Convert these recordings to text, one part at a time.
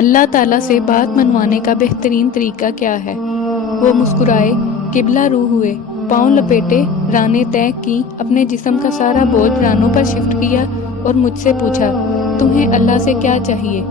اللہ تعالیٰ سے بات منوانے کا بہترین طریقہ کیا ہے؟ وہ مسکرائے، قبلہ رو ہوئے، پاؤں لپیٹے، رانیں طے کی، اپنے جسم کا سارا بوجھ رانوں پر شفٹ کیا اور مجھ سے پوچھا، تمہیں اللہ سے کیا چاہیے؟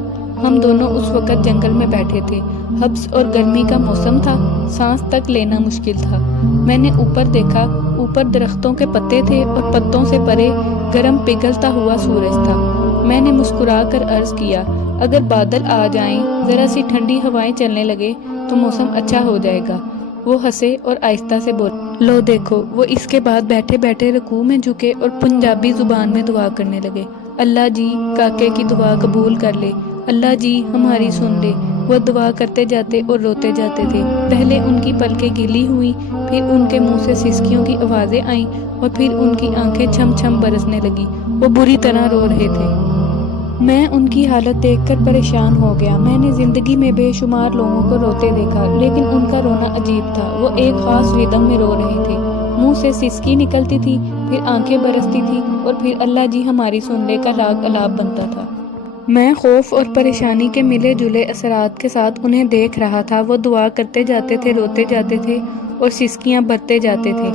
ہم دونوں اس وقت جنگل میں بیٹھے تھے، حبس اور گرمی کا موسم تھا، سانس تک لینا مشکل تھا۔ میں نے اوپر دیکھا، اوپر درختوں کے پتے تھے اور پتوں سے پرے گرم پگھلتا ہوا سورج تھا۔ میں نے مسکرا کر عرض کیا، اگر بادل آ جائیں، ذرا سی ٹھنڈی ہوائیں چلنے لگے تو موسم اچھا ہو جائے گا۔ وہ ہنسے اور آہستہ سے بولے، لو دیکھو۔ وہ اس کے بعد بیٹھے بیٹھے رکوع میں جھکے اور پنجابی زبان میں دعا کرنے لگے، اللہ جی کاکے کی دعا قبول کر لے، اللہ جی ہماری سن لے۔ وہ دعا کرتے جاتے اور روتے جاتے تھے۔ پہلے ان کی پلکیں گیلی ہوئیں، پھر ان کے منہ سے سسکیوں کی آوازیں آئیں اور پھر ان کی آنکھیں چھم چھم برسنے لگی۔ وہ بری طرح رو رہے تھے۔ میں ان کی حالت دیکھ کر پریشان ہو گیا۔ میں نے زندگی میں بے شمار لوگوں کو روتے دیکھا، لیکن ان کا رونا عجیب تھا۔ وہ ایک خاص ردم میں رو رہے تھے، منہ سے سسکی نکلتی تھی، پھر آنکھیں برستی تھی اور پھر اللہ جی ہماری سن لے کا راگ الاپ بنتا تھا۔ میں خوف اور پریشانی کے ملے جلے اثرات کے ساتھ انہیں دیکھ رہا تھا۔ وہ دعا کرتے جاتے تھے، روتے جاتے تھے اور سسکیاں بھرتے جاتے تھے۔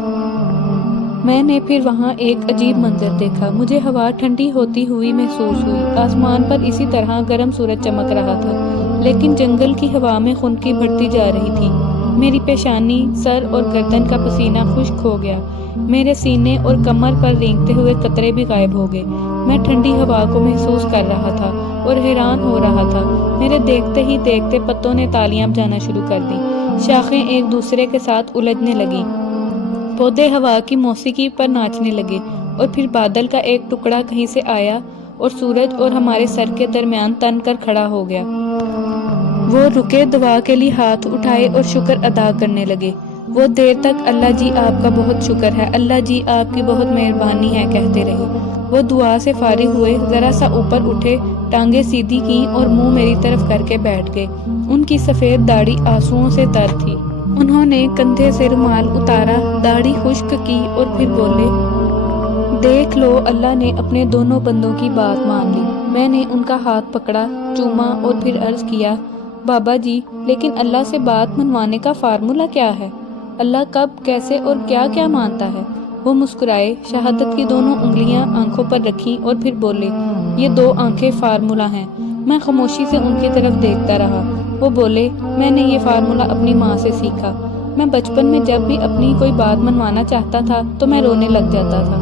میں نے پھر وہاں ایک عجیب منظر دیکھا۔ مجھے ہوا ٹھنڈی ہوتی ہوئی محسوس ہوئی۔ آسمان پر اسی طرح گرم سورج چمک رہا تھا، لیکن جنگل کی ہوا میں خنکی بڑھتی جا رہی تھی۔ میری پیشانی، سر اور گردن کا پسینہ خشک ہو گیا۔ میرے سینے اور کمر پر رینگتے ہوئے قطرے بھی غائب ہو گئے۔ میں ٹھنڈی ہوا کو محسوس کر رہا تھا اور حیران ہو رہا تھا۔ میرے دیکھتے ہی دیکھتے پتوں نے تالیاں بجانا شروع کر دی، شاخیں ایک دوسرے کے ساتھ الجھنے لگیں، پودے ہوا کی موسیقی پر ناچنے لگے، اور پھر بادل کا ایک ٹکڑا کہیں سے آیا اور سورج اور ہمارے سر کے درمیان تن کر کھڑا ہو گیا۔ وہ رکے، دعا کے لیے ہاتھ اٹھائے اور شکر ادا کرنے لگے۔ وہ دیر تک اللہ جی آپ کا بہت شکر ہے، اللہ جی آپ کی بہت مہربانی ہے کہتے رہے۔ وہ دعا سے فارغ ہوئے، ذرا سا اوپر اٹھے، ٹانگیں سیدھی کیں اور منہ میری طرف کر کے بیٹھ گئے۔ ان کی سفید داڑھی آنسوؤں سے تر تھی۔ انہوں نے کندھے سے رومال اتارا، داڑھی خشک کی اور پھر بولے، دیکھ لو اللہ نے اپنے دونوں بندوں کی بات مان لی۔ میں نے ان کا ہاتھ پکڑا، چوما اور پھر عرض کیا، بابا جی لیکن اللہ سے بات منوانے کا فارمولہ کیا ہے؟ اللہ کب، کیسے اور کیا کیا مانتا ہے؟ وہ مسکرائے، شہادت کی دونوں انگلیاں آنکھوں پر رکھیں اور پھر بولے، یہ دو آنکھیں فارمولہ ہیں۔ میں خاموشی سے ان کی طرف دیکھتا رہا۔ وہ بولے، میں نے یہ فارمولہ اپنی ماں سے سیکھا۔ میں بچپن میں جب بھی اپنی کوئی بات منوانا چاہتا تھا تو میں رونے لگ جاتا تھا۔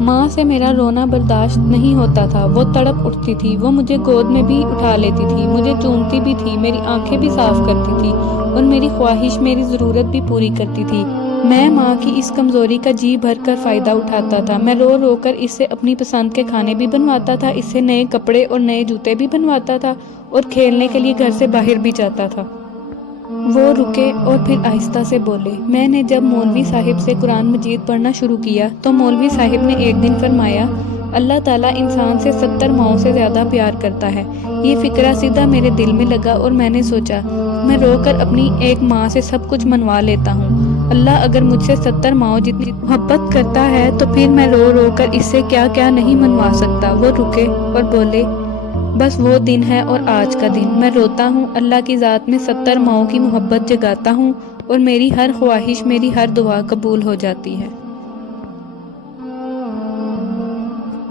ماں سے میرا رونا برداشت نہیں ہوتا تھا، وہ تڑپ اٹھتی تھی، وہ مجھے گود میں بھی اٹھا لیتی تھی، مجھے چومتی بھی تھی، میری آنکھیں بھی صاف کرتی تھی اور میری خواہش، میری ضرورت بھی پوری کرتی تھی۔ میں ماں کی اس کمزوری کا جی بھر کر فائدہ اٹھاتا تھا۔ میں رو رو کر اس سے اپنی پسند کے کھانے بھی بنواتا تھا، اس سے نئے کپڑے اور نئے جوتے بھی بنواتا تھا اور کھیلنے کے لیے گھر سے باہر بھی جاتا تھا۔ وہ رکے اور پھر آہستہ سے بولے، میں نے جب مولوی صاحب سے قرآن مجید پڑھنا شروع کیا تو مولوی صاحب نے ایک دن فرمایا، اللہ تعالیٰ انسان سے 70 ماؤں سے زیادہ پیار کرتا ہے۔ یہ فکرہ سیدھا میرے دل میں لگا اور میں نے سوچا، میں رو کر اپنی ایک ماں سے سب کچھ منوا لیتا ہوں۔ اللہ اگر مجھ سے 70 ماؤں جتنی محبت کرتا ہے تو پھر میں رو رو کر اس سے کیا کیا نہیں منوا سکتا۔ وہ رکے اور بولے، بس وہ دن ہے اور آج کا دن میں روتا ہوں، اللہ کی ذات میں 70 ماؤں کی محبت جگاتا ہوں اور میری ہر خواہش، میری ہر دعا قبول ہو جاتی ہے۔